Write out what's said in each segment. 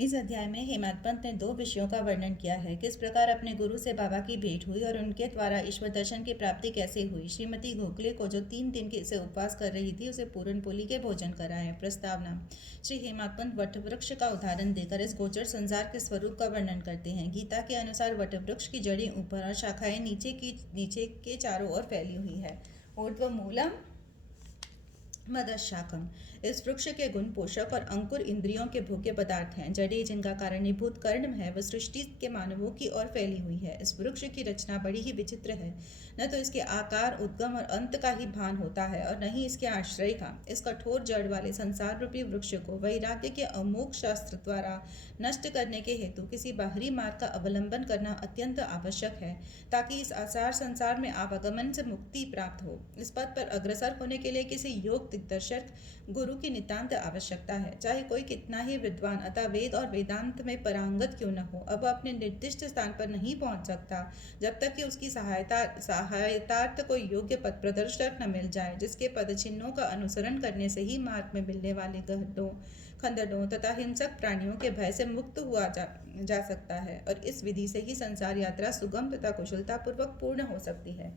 इस अध्याय में हेमंत पंत ने 2 विषयों का वर्णन किया है। किस प्रकार अपने गुरु से बाबा की भेंट हुई और उनके द्वारा ईश्वर दर्शन की प्राप्ति कैसे हुई। श्रीमती गोखले को जो 3 दिन के से उपवास कर रही थी उसे पूरन पोली के भोजन कराएं। प्रस्तावना। श्री हेमंत पंत वटवृक्ष का उदाहरण देकर इस गोचर संसार के स्वरूप का वर्णन करते हैं। गीता के अनुसार वटवृक्ष की जड़ें ऊपर और शाखाएं नीचे के चारों ओर फैली हुई है। ऊर्ध्वमूलम मदशाकम। इस वृक्ष के गुण पोषक और अंकुर इंद्रियों के भोग्य पदार्थ हैं। जड़ें जिनका कारणीभूत कर्ण है वह सृष्टि के मानवों की ओर फैली हुई है। इस वृक्ष की रचना बड़ी ही विचित्र है। न तो इसके आकार, उद्गम और अंत का ही भान होता है और न ही इसके आश्रय का। इस कठोर जड़ वाले संसार रूपी वृक्ष को वैराग्य के अमोघ शास्त्र द्वारा नष्ट करने के हेतु किसी बाहरी मार्ग का अवलंबन करना अत्यंत आवश्यक है, ताकि इस आसार संसार में आवागमन से मुक्ति प्राप्त हो। इस पथ पर अग्रसर होने के लिए किसी योग दिग्दर्शक गुरु की नितांत आवश्यकता है, चाहे कोई कितना ही विद्वान अतः वेद और वेदांत में पारंगत क्यों न हो। अब अपने निर्दिष्ट स्थान पर नहीं पहुंच सकता जब तक कि उसकी सहायतार्थ कोई योग्य पथ प्रदर्शक न मिल जाए, जिसके पद चिन्हों का अनुसरण करने से ही मार्ग में मिलने वाले खंडरों तथा हिंसक प्राणियों के भय से मुक्त हुआ जा सकता है, और इस विधि से ही संसार यात्रा सुगम तथा कुशलतापूर्वक पूर्ण हो सकती है।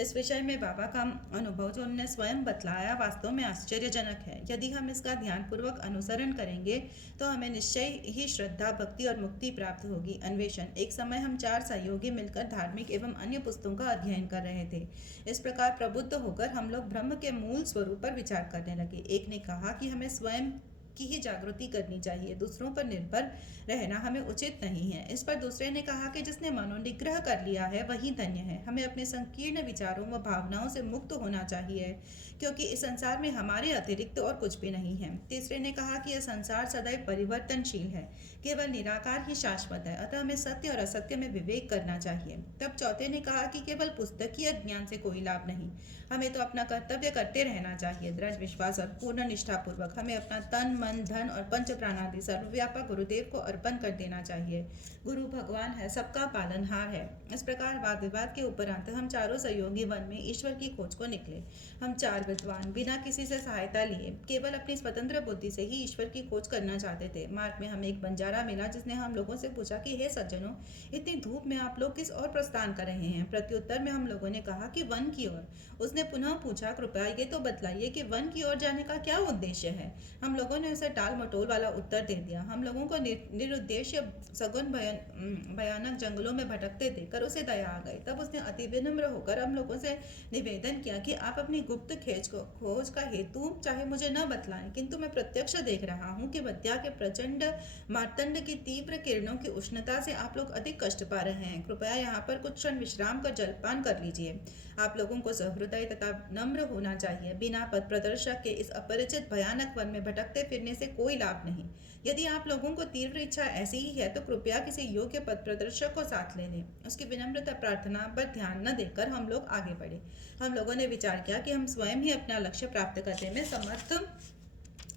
इस विषय में बाबा का अनुभव जो उन्होंने स्वयं बतलाया वास्तव में आश्चर्यजनक है। यदि हम इसका ध्यानपूर्वक अनुसरण करेंगे तो हमें निश्चय ही श्रद्धा, भक्ति और मुक्ति प्राप्त होगी। अन्वेषण। एक समय हम 4 सहयोगी मिलकर धार्मिक एवं अन्य पुस्तकों का अध्ययन कर रहे थे। इस प्रकार प्रबुद्ध होकर हम लोग ब्रह्म के मूल स्वरूप पर विचार करने लगे। एक ने कहा कि हमें स्वयं की ही जागृति करनी चाहिए, दूसरों पर निर्भर रहना हमें उचित नहीं है। इस पर दूसरे ने कहा कि जिसने मनोनिग्रह कर लिया है वही धन्य है, हमें अपने संकीर्ण विचारों व भावनाओं से मुक्त होना चाहिए, क्योंकि इस संसार में हमारे अतिरिक्त और कुछ भी नहीं है। तीसरे ने कहा कि यह संसार सदैव परिवर्तनशील है, केवल निराकार ही शाश्वत है, अतः हमें सत्य और असत्य में विवेक करना चाहिए। तब चौथे ने कहा कि केवल पुस्तकीय ज्ञान से कोई लाभ नहीं, हमें तो अपना कर्तव्य करते रहना चाहिए। दृढ़ विश्वास और पूर्ण निष्ठापूर्वक हमें अपना तन, मन, धन और पंच प्राणादि सर्वव्यापक गुरुदेव को अर्पण कर देना चाहिए। गुरु भगवान है, सबका पालनहार है। इस प्रकार वाद विवाद के उपरांत हम चारों सहयोगी वन में ईश्वर की खोज को निकले। हम 4 विद्वान बिना किसी से सहायता लिए केवल अपनी स्वतंत्र बुद्धि से ही ईश्वर की खोज करना चाहते थे। मार्ग में हमें एक बंजारा मिला, जिसने हम लोगों से पूछा कि हे सज्जनों, इतनी धूप में आप लोग किस ओर प्रस्थान कर रहे हैं। प्रत्युत्तर में हम लोगों ने कहा कि वन की ओर। उसने पुनः पूछा, कृपया ये तो बतलाइए कि वन की ओर जाने का क्या उद्देश्य है। हम लोगों ने उसे टाल मटोल वाला उत्तर दे दिया। हम लोगों को निरुद्देश्य सगुन भयानक जंगलों में भटकते देखकर उसे दया आ गई। तब उसने अति विनम्र होकर हम लोगों से निवेदन किया कि आप अपनी गुप्त खोज का हेतु चाहे मुझे न बतलाएं, किंतु मैं प्रत्यक्ष देख रहा हूँ कि विद्या के प्रचंड मार्तंड की तीव्र किरणों की उष्णता से आप लोग अधिक कष्ट पा रहे हैं। कृपया यहाँ पर कुछ क्षण विश्राम कर जलपान कर लीजिए। आप लोगों को सहृदय तथा नम्र होना चाहिए। बिना पथ प्रदर्शक के इस अपरिचित भयानक वन में भटकते फिरने से कोई लाभ नहीं। यदि आप लोगों को तीव्र इच्छा ऐसी ही है तो कृपया किसी योग्य पथ प्रदर्शक को साथ ले लें। उसकी विनम्रता प्रार्थना पर ध्यान न देकर हम लोग आगे बढ़े। हम लोगों ने विचार किया कि हम स्वयं ही अपना लक्ष्य प्राप्त करने में समर्थ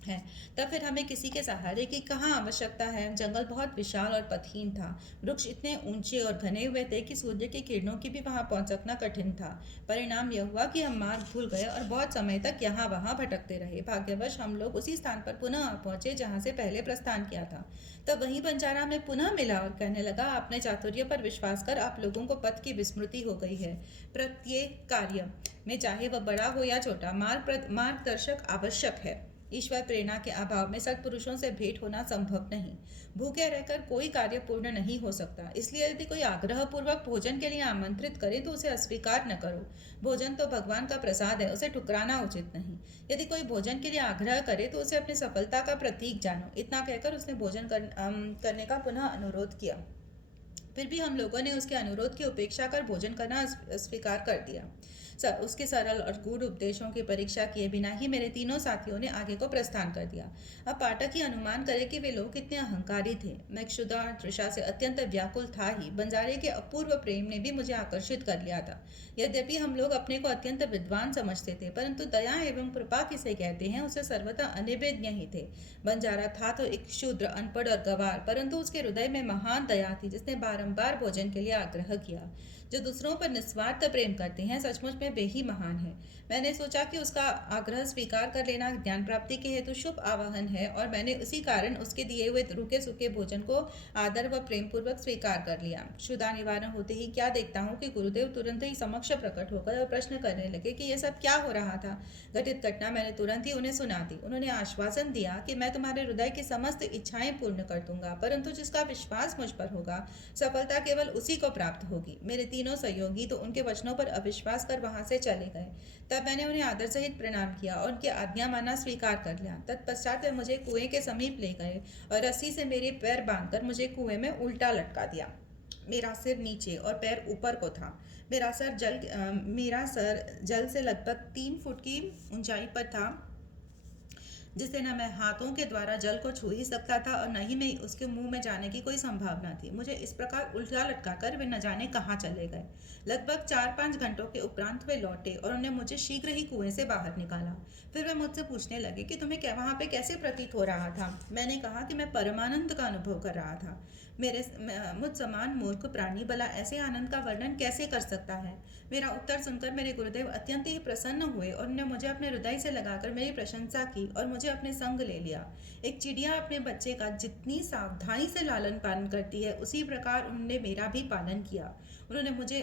है, तब फिर हमें किसी के सहारे की कहाँ आवश्यकता है। जंगल बहुत विशाल और पथहीन था। वृक्ष इतने ऊंचे और घने हुए थे कि सूर्य की किरणों की भी वहां पहुंचना कठिन था। परिणाम यह हुआ कि हम मार्ग भूल गए और बहुत समय तक यहाँ वहां भटकते रहे। भाग्यवश हम लोग उसी स्थान पर पुनः आ पहुंचे जहाँ से पहले प्रस्थान किया था। तब वही बंजारा हमें पुनः मिला और कहने लगा, आपने चातुर्य पर विश्वास कर आप लोगों को पथ की विस्मृति हो गई है। प्रत्येक कार्य में चाहे वह बड़ा हो या छोटा, मार्गदर्शक आवश्यक है। ईश्वर प्रेरणा के अभाव में सत्पुरुषों से भेंट होना संभव नहीं। भूखे रहकर कोई कार्य पूर्ण नहीं हो सकता। इसलिए यदि कोई आग्रह पूर्वक भोजन के लिए आमंत्रित करे तो उसे अस्वीकार न करो। भोजन तो भगवान का प्रसाद है, उसे ठुकराना उचित नहीं। यदि कोई भोजन के लिए आग्रह करे तो उसे अपनी सफलता का प्रतीक जानो। इतना कहकर उसने भोजन करने का पुनः अनुरोध किया। फिर भी हम लोगों ने उसके अनुरोध की उपेक्षा कर भोजन करना स्वीकार कर दिया। उसके सरल और गूढ़ उपदेशों की परीक्षा किए बिना ही मेरे तीनों साथियों ने आगे को प्रस्थान कर दिया। अब पाठक ही अनुमान करे कि वे लोग कितने अहंकारी थे। मैं क्षुधा और तृषा से अत्यंत व्याकुल था ही। बंजारे के अपूर्व प्रेम ने भी मुझे आकर्षित कर लिया था। यद्यपि हम लोग अपने को अत्यंत विद्वान समझते थे, परंतु दया एवं कृपा किसे कहते हैं उसे सर्वथा अनिवेद्य ही थे। बंजारा था तो एक शूद्र, अनपढ़ और गवार, परंतु उसके हृदय में महान दया थी, जिसने बारंबार भोजन के लिए आग्रह किया। जो दूसरों पर निस्वार्थ प्रेम करते हैं, सचमुच में वे ही महान है। मैंने सोचा कि उसका आग्रह स्वीकार कर लेना ज्ञान प्राप्ति के हेतु शुभ आवाहन है, और मैंने उसी कारण उसके दिए हुए रूखे सूखे भोजन को आदर व प्रेम पूर्वक स्वीकार कर लिया। क्षुधा निवारण होते ही क्या देखता हूँ कि गुरुदेव तुरंत ही समक्ष प्रकट होकर प्रश्न करने लगे कि यह सब क्या हो रहा था। घटित घटना मैंने तुरंत ही उन्हें सुना दी। उन्होंने आश्वासन दिया कि मैं तुम्हारे हृदय की समस्त इच्छाएं पूर्ण कर दूंगा, परंतु जिसका विश्वास मुझ पर होगा, सफलता केवल उसी को प्राप्त होगी। मेरे तीनों सहयोगी तो उनके वचनों पर अविश्वास कर वहां से चले गए। तब मैंने उन्हें आदर सहित प्रणाम किया और उनकी आज्ञा मानना स्वीकार कर लिया। तत्पश्चात वे मुझे कुएं के समीप ले गए और रस्सी से मेरे पैर बांधकर मुझे कुएं में उल्टा लटका दिया। मेरा सिर नीचे और पैर ऊपर को था। मेरा सर जल से लगभग 3 फुट की ऊंचाई पर था, जिससे न मैं हाथों के द्वारा जल को छू ही सकता था और न ही मैं उसके मुंह में जाने की कोई संभावना थी। मुझे इस प्रकार उल्टा लटकाकर वे न जाने कहाँ चले गए। लगभग 4-5 घंटों के उपरांत वे लौटे और उन्हें मुझे शीघ्र ही कुएं से बाहर निकाला। फिर वे मुझसे पूछने लगे कि तुम्हें क्या वहाँ पे कैसे प्रतीत हो रहा था। मैंने कहा कि मैं परमानंद का अनुभव कर रहा था। मुझ समान मूर्ख प्राणी भला ऐसे आनंद का वर्णन कैसे कर सकता है। मेरा उत्तर सुनकर मेरे गुरुदेव अत्यंत ही प्रसन्न हुए और उन्होंने मुझे अपने हृदय से लगाकर मेरी प्रशंसा की और मुझे अपने संग ले लिया। एक चिड़िया अपने बच्चे का जितनी सावधानी से लालन पालन करती है, उसी प्रकार उन्होंने मेरा भी पालन किया। उन्होंने मुझे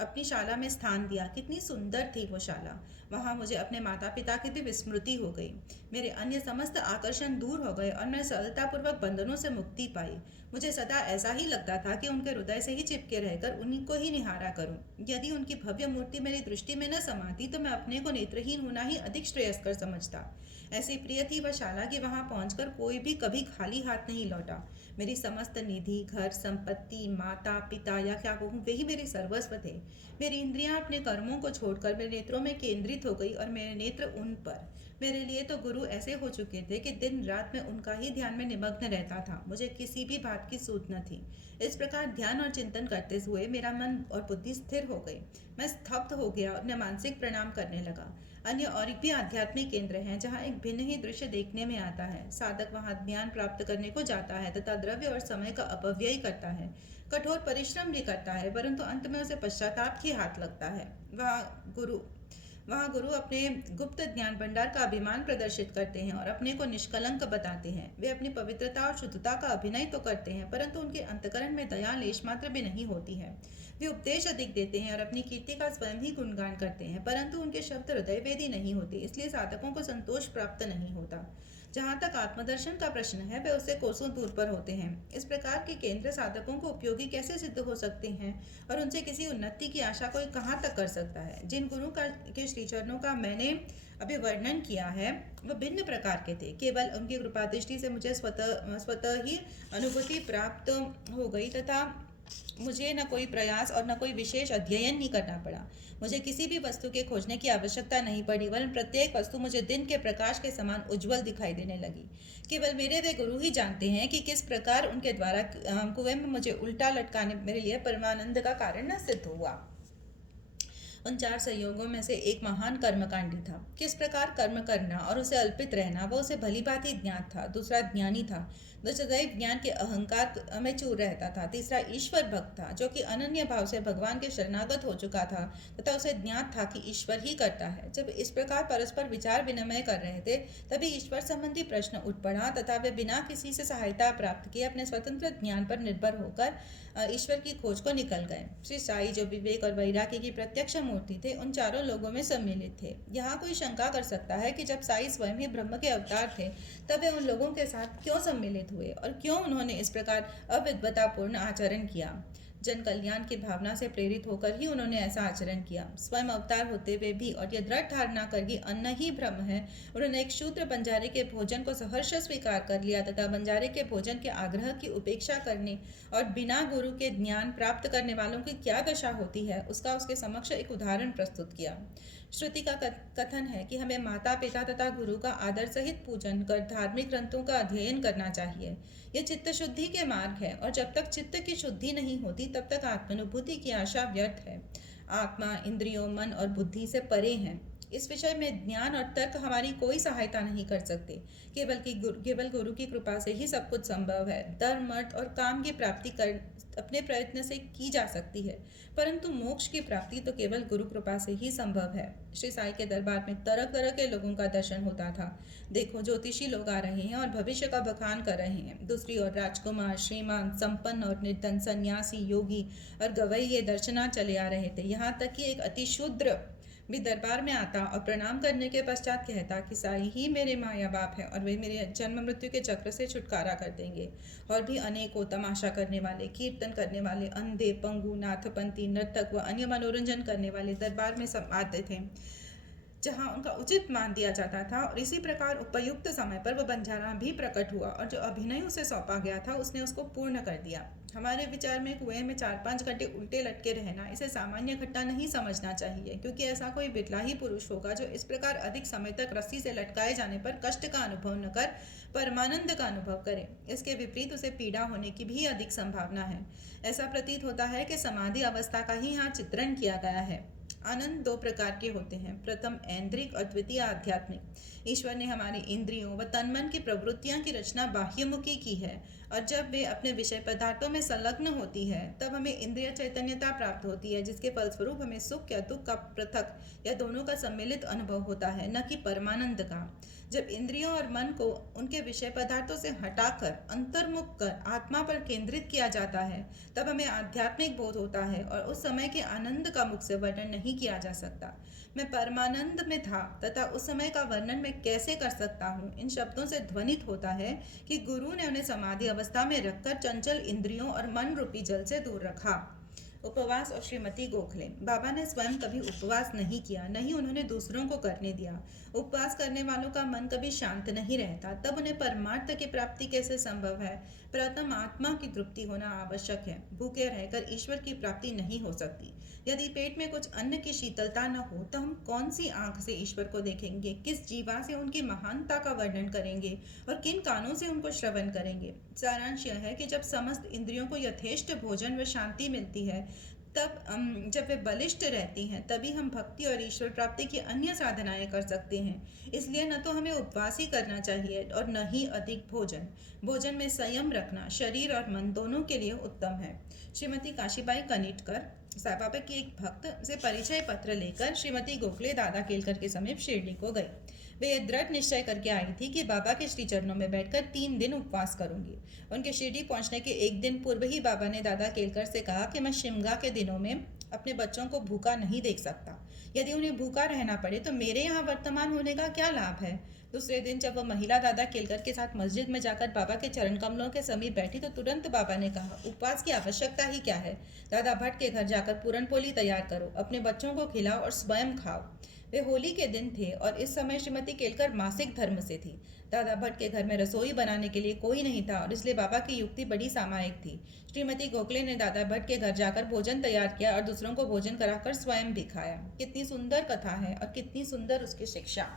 अपनी शाला में स्थान दिया। कितनी सुंदर थी वो शाला। वहाँ मुझे अपने माता पिता की भी विस्मृति हो गई। मेरे अन्य समस्त आकर्षण दूर हो गए और मैं सरलतापूर्वक बंधनों से मुक्ति पाई। मुझे सदा ऐसा ही लगता था कि उनके हृदय से ही चिपके रहकर उन्हीं को ही निहारा करूं। यदि उनकी भव्य मूर्ति मेरी दृष्टि में न समाती तो मैं अपने को नेत्रहीन होना ही अधिक श्रेयस्कर समझता। ऐसी प्रिय थी वह शाला कि वहां पहुंचकर कोई भी कभी खाली हाथ नहीं लौटा। मेरी समस्त निधि, घर, संपत्ति, माता पिता या क्या कहूँ, वे ही मेरे सर्वस्व थे। मेरी इंद्रियां अपने कर्मों को छोड़कर मेरे नेत्रों में केंद्रित हो गई और मेरे नेत्र उन पर। मेरे लिए तो गुरु ऐसे हो चुके थे कि दिन रात में उनका ही ध्यान में निमग्न रहता था। मुझे किसी भी बात की सूझ न थी। इस प्रकार ध्यान और चिंतन करते हुए मेरा मन और बुद्धि स्थिर हो गई। मैं स्तब्ध हो गया और मानसिक प्रणाम करने लगा। अन्य और भी आध्यात्मिक केंद्र हैं जहाँ एक भिन्न ही दृश्य देखने में आता है। साधक वहाँ ज्ञान प्राप्त करने को जाता है तथा द्रव्य और समय का अपव्यय करता है, कठोर परिश्रम भी करता है, परंतु अंत में उसे पश्चाताप ही हाथ लगता है। वहाँ गुरु अपने गुप्त ज्ञान भंडार का अभिमान प्रदर्शित करते हैं और अपने को निष्कलंक बताते हैं। वे अपनी पवित्रता और शुद्धता का अभिनय तो करते हैं, परंतु उनके अंतकरण में दया लेश मात्र भी नहीं होती है। वे उपदेश अधिक देते हैं और अपनी कीर्ति का स्वयं ही गुणगान करते हैं, परंतु उनके शब्द हृदयवेदी नहीं होते, इसलिए साधकों को संतोष प्राप्त नहीं होता। जहाँ तक आत्मदर्शन का प्रश्न है, वे उससे कोसों दूर पर होते हैं। इस प्रकार के केंद्र साधकों को उपयोगी कैसे सिद्ध हो सकते हैं और उनसे किसी उन्नति की आशा कोई कहाँ तक कर सकता है। जिन गुरु के श्रीचरणों का मैंने अभी वर्णन किया है, वह भिन्न प्रकार के थे। केवल उनकी कृपा दृष्टि से मुझे स्वतः ही अनुभूति प्राप्त हो गई तथा मुझे न कोई प्रयास और न कोई विशेष अध्ययन ही करना पड़ा। मुझे किसी भी वस्तु के खोजने की आवश्यकता नहीं पड़ी, वरन प्रत्येक वस्तु मुझे दिन के प्रकाश के समान उज्जवल दिखाई देने लगी। केवल मेरे वे गुरु ही जानते हैं कि किस प्रकार उनके द्वारा कुएं में मुझे उल्टा लटकाने मेरे लिए परमानंद का कारण न सिद्ध हुआ। उन 4 संयोगों में से एक महान कर्मकांडी था। किस प्रकार कर्म करना और उसे अल्पित रहना वह उसे भली बात ही ज्ञात था। दूसरा ज्ञानी था जो सदैव ज्ञान के अहंकार में चूर रहता था। तीसरा ईश्वर भक्त था जो कि अनन्य भाव से भगवान के शरणागत हो चुका था तथा उसे ज्ञात था कि ईश्वर ही करता है। जब इस प्रकार परस्पर विचार विनिमय कर रहे थे, तभी ईश्वर संबंधी प्रश्न उठ पड़ा तथा वे बिना किसी से सहायता प्राप्त किए अपने स्वतंत्र ज्ञान पर निर्भर होकर ईश्वर की खोज को निकल गए। श्री साई जो विवेक और वैराग्य की प्रत्यक्ष मूर्ति थे, उन चारों लोगों में सम्मिलित थे। यहाँ कोई शंका कर सकता है कि जब साई स्वयं ही ब्रह्म के अवतार थे, तब वे उन लोगों के साथ क्यों सम्मिलित हुए और क्यों उन्होंने इस प्रकार अविद्वतापूर्ण आचरण किया। जन कल्याण की भावना से प्रेरित होकर ही उन्होंने ऐसा आचरण किया। स्वयं अवतार होते हुए भी और यह दृढ़ धारणा कर कि अन्न ही ब्रह्म है, उन्होंने एक शूद्र बंजारे के भोजन को सहर्ष स्वीकार कर लिया तथा बंजारे के भोजन के आग्रह की उपेक्षा करने और बिना गुरु के ज्ञान प्राप्त करने वालों की क्या दशा होती है, उसका उसके समक्ष एक उदाहरण प्रस्तुत किया। श्रुति का कथन है कि हमें माता पिता तथा गुरु का आदर सहित पूजन कर धार्मिक ग्रंथों का अध्ययन करना चाहिए। यह चित्त शुद्धि के मार्ग है और जब तक चित्त की शुद्धि नहीं होती तब तक आत्मानुभूति की आशा व्यर्थ है। आत्मा इंद्रियों, मन और बुद्धि से परे है। इस विषय में ज्ञान और तर्क हमारी कोई सहायता नहीं कर सकते। केवल गुरु की कृपा से ही सब कुछ संभव है। धर्म, अर्थ और काम की प्राप्ति कर अपने प्रयत्न से की जा सकती है, परंतु मोक्ष की प्राप्ति तो केवल गुरु कृपा से ही संभव है। श्री साई के दरबार में तरह तरह के लोगों का दर्शन होता था। देखो, ज्योतिषी लोग आ रहे हैं और भविष्य का बखान कर रहे हैं। दूसरी ओर राजकुमार, श्रीमान, संपन्न और निर्धन, सन्यासी, योगी और गवैये दर्शना चले आ रहे थे। यहाँ तक कि एक अति शूद्र भी दरबार में आता और प्रणाम करने के पश्चात कहता कि साई ही मेरे माया बाप है और वे मेरे जन्म मृत्यु के चक्र से छुटकारा कर देंगे। और भी अनेकों तमाशा करने वाले, कीर्तन करने वाले, अंधे, पंगु, नाथपंथी, नर्तक व अन्य मनोरंजन करने वाले दरबार में सब आते थे, जहाँ उनका उचित मान दिया जाता था। और इसी प्रकार उपयुक्त समय पर वह बंजारा भी प्रकट हुआ और जो अभिनय उसे सौंपा गया था उसने उसको पूर्ण कर दिया। हमारे विचार में कुएं में 4-5 घंटे उल्टे लटके रहना इसे सामान्य घटना नहीं समझना चाहिए, क्योंकि ऐसा कोई बिरला ही पुरुष होगा जो इस प्रकार अधिक समय तक रस्सी से लटकाए जाने पर कष्ट का अनुभव न कर परमानंद का अनुभव करे। इसके विपरीत उसे पीड़ा होने की भी अधिक संभावना है। ऐसा प्रतीत होता है कि समाधि अवस्था का ही यहाँ चित्रण किया गया है। आनंद दो प्रकार के होते हैं, प्रथम ऐन्द्रिक और द्वितीय आध्यात्मिक। ईश्वर ने हमारे इंद्रियों व तन मन की प्रवृत्तियां की रचना बाह्यमुखी की है, और जब वे अपने विषय पदार्थों में संलग्न होती है तब हमें इंद्रिय चैतन्यता प्राप्त होती है, जिसके फलस्वरूप हमें सुख या दुख का पृथक या दोनों का सम्मिलित अनुभव होता है, न कि परमानंद का। जब इंद्रियों और मन को उनके विषय पदार्थों से हटाकर अंतर्मुख कर आत्मा पर केंद्रित किया जाता है, तब हमें आध्यात्मिक बोध होता है और उस समय के आनंद का मुख से वर्णन नहीं किया जा सकता। मैं परमानंद में था तथा उस समय का वर्णन मैं कैसे कर सकता हूँ। इन शब्दों से ध्वनित होता है कि गुरु ने उन्हें समाधि अवस्था में रखकर चंचल इंद्रियों और मन रूपी जल से दूर रखा। उपवास और श्रीमती गोखले। बाबा ने स्वयं कभी उपवास नहीं किया, नहीं उन्होंने दूसरों को करने दिया। उपवास करने वालों का मन कभी शांत नहीं रहता, तब उन्हें परमार्थ की प्राप्ति कैसे संभव है। प्रथम आत्मा की तृप्ति होना आवश्यक है। भूखे रहकर ईश्वर की प्राप्ति नहीं हो सकती। यदि पेट में कुछ अन्न की शीतलता न हो तो हम कौन सी आंख से ईश्वर को देखेंगे, किस जीवा से उनकी महानता का वर्णन करेंगे और किन कानों से उनको श्रवण करेंगे। सारांश यह है कि जब समस्त इंद्रियों को यथेष्ट भोजन व शांति मिलती है, तब जब वे बलिष्ठ रहती हैं, तभी हम भक्ति और ईश्वर प्राप्ति की अन्य साधनाएं कर सकते हैं। इसलिए न तो हमें उपवास ही करना चाहिए और न ही अधिक भोजन। भोजन में संयम रखना शरीर और मन दोनों के लिए उत्तम है। श्रीमती काशीबाई कनिटकर साईं बाबा की एक भक्त से परिचय पत्र लेकर श्रीमती गोखले दादा केलकर के समीप शिरडी को गई। वे ये दृढ़ निश्चय करके आई थी कि बाबा के श्री चरणों में बैठकर 3 दिन उपवास करूंगी। उनके शिरडी पहुंचने के एक दिन पूर्व ही बाबा ने दादा केलकर से कहा कि मैं शिमगा के दिनों में अपने बच्चों को भूखा नहीं देख सकता। यदि उन्हें भूखा रहना पड़े तो मेरे यहाँ वर्तमान होने का क्या लाभ है। दूसरे दिन जब वह महिला दादा केलकर के साथ मस्जिद में जाकर बाबा के चरण कमलों के समीप बैठी तो तुरंत बाबा ने कहा, उपवास की आवश्यकता ही क्या है। दादा भट्ट के घर जाकर पूरन पोली तैयार करो, अपने बच्चों को खिलाओ और स्वयं खाओ। वे होली के दिन थे और इस समय श्रीमती केलकर मासिक धर्म से थी। दादा भट्ट के घर में रसोई बनाने के लिए कोई नहीं था और इसलिए बाबा की युक्ति बड़ी सामायिक थी। श्रीमती गोखले ने दादा भट्ट के घर जाकर भोजन तैयार किया और दूसरों को भोजन कराकर स्वयं भी खाया। कितनी सुंदर कथा है और कितनी सुंदर उसकी शिक्षा।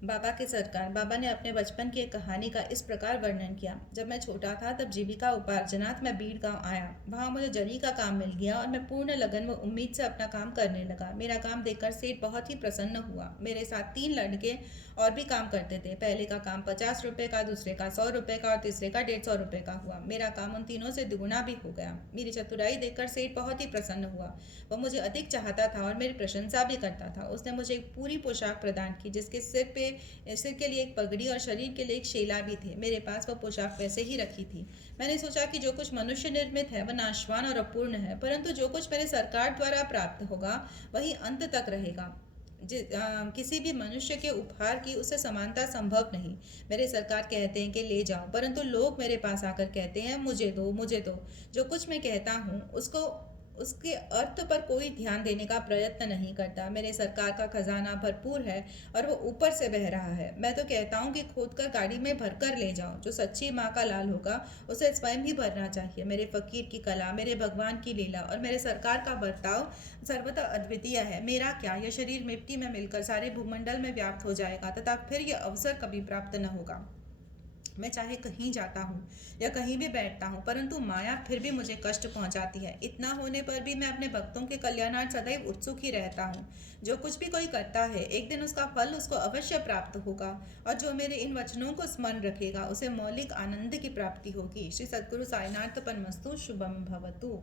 बाबा के सरकार। बाबा ने अपने बचपन की एक कहानी का इस प्रकार वर्णन किया। जब मैं छोटा था तब जीविका उपार्जनार्थ मैं बीड़ गांव आया। वहां मुझे जरी का काम मिल गया और मैं पूर्ण लगन व उम्मीद से अपना काम करने लगा। मेरा काम देखकर सेठ बहुत ही प्रसन्न हुआ। मेरे साथ 3 लड़के और भी काम करते थे। पहले का काम 50 रुपये का, दूसरे का 100 रुपये का और तीसरे का 150 रुपये का हुआ। मेरा काम उन तीनों से दुगुना भी हो गया। मेरी चतुराई देखकर सेठ बहुत ही प्रसन्न हुआ। वह मुझे अधिक चाहता था और मेरी प्रशंसा भी करता था। उसने मुझे एक पूरी पोशाक प्रदान की, जिसके सिर के लिए एक पगड़ी और शरीर के लिए एक शेला भी थे। मेरे पास वह पोशाक वैसे ही रखी थी। मैंने सोचा कि जो कुछ मनुष्य निर्मित है वह नाशवान और अपूर्ण है, परंतु जो कुछ मेरे सरकार द्वारा प्राप्त होगा वही अंत तक रहेगा। किसी भी मनुष्य के उपहार की उससे समानता संभव नहीं। मेरे सरकार कहते हैं कि ले जाओ, परंतु लोग मेरे पास आकर कहते हैं मुझे दो, मुझे दो। जो कुछ मैं कहता हूँ उसके अर्थ पर कोई ध्यान देने का प्रयत्न नहीं करता। मेरे सरकार का खजाना भरपूर है और वो ऊपर से बह रहा है। मैं तो कहता हूँ कि खोद कर गाड़ी में भरकर ले जाओ। जो सच्ची माँ का लाल होगा उसे स्वयं ही भरना चाहिए। मेरे फकीर की कला, मेरे भगवान की लीला और मेरे सरकार का बर्ताव सर्वथा अद्वितीय है। मेरा क्या, यह शरीर मिट्टी में मिलकर सारे भूमंडल में व्याप्त हो जाएगा तथा फिर यह अवसर कभी प्राप्त न होगा। मैं चाहे कहीं जाता हूँ या कहीं भी बैठता हूँ, परंतु माया फिर भी मुझे कष्ट पहुँचाती है। इतना होने पर भी मैं अपने भक्तों के कल्याणार्थ सदैव उत्सुक ही रहता हूँ। जो कुछ भी कोई करता है, एक दिन उसका फल उसको अवश्य प्राप्त होगा, और जो मेरे इन वचनों को स्मरण रखेगा उसे मौलिक आनंद की प्राप्ति होगी। श्री सद्गुरु साईनाथ अर्पणमस्तु। शुभम भवतु।